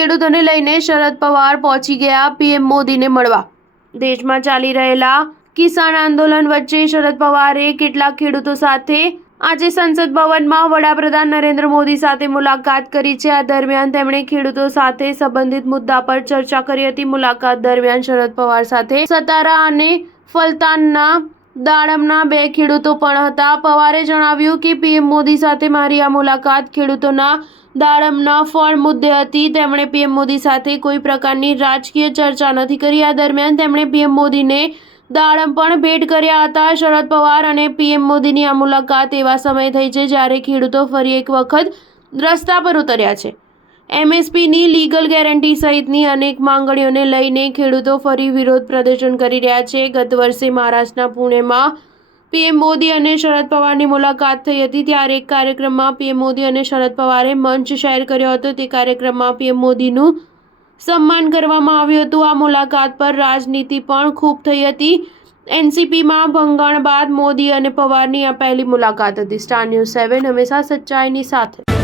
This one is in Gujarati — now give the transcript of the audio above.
ખેડૂતોને લઈને શરદ પવાર પહોંચી ગયા પીએમ મોદીને મળવા। દેશમાં ચાલી રહેલા કિસાન આંદોલન વચ્ચે શરદ પવારે કેટલાક ખેડૂતો સાથે આજે સંસદ ભવનમાં વડાપ્રધાન નરેન્દ્ર મોદી સાથે મુલાકાત કરી છે। આ દરમિયાન તેમણે ખેડૂતો સાથે સંબંધિત મુદ્દા પર ચર્ચા કરી હતી। મુલાકાત દરમિયાન શરદ પવાર સાથે સતારા અને ફલતાનના દાડમના 2 ખેડૂતો પણ હતા। પવારે જણાવ્યું કે પીએમ મોદી સાથે મારી આ મુલાકાત ખેડૂતોના દાડમના ફળ મુદ્દે હતી। તેમણે પીએમ મોદી સાથે કોઈ પ્રકારની રાજકીય ચર્ચા નથી કરી। આ દરમિયાન તેમણે પીએમ મોદીને દાડમ પણ ભેટ કર્યા હતા। શરદ પવાર અને પીએમ મોદીની આ મુલાકાત એવા સમયે થઈ છે જ્યારે ખેડૂતો ફરી એક વખત રસ્તા પર ઉતર્યા છે। એમએસપીની લીગલ ગેરંટી સહિતની અનેક માંગણીઓને લઈને ખેડૂતો ફરી વિરોધ પ્રદર્શન કરી રહ્યા છે। ગત વર્ષે મહારાષ્ટ્રના પુણેમાં પીએમ મોદી અને શરદ પવારની મુલાકાત થઈ હતી। ત્યારે એક કાર્યક્રમમાં પીએમ મોદી અને શરદ પવારે મંચ શેર કર્યો હતો। તે કાર્યક્રમમાં પીએમ મોદીનું સન્માન કરવામાં આવ્યું હતું। આ મુલાકાત પર રાજનીતિ પણ ખૂબ થઈ હતી। એનસીપીમાં ભંગાણ બાદ મોદી અને પવારની આ પહેલી મુલાકાત હતી। સ્ટાર ન્યૂઝ 7 હંમેશા સચ્ચાઈની સાથે।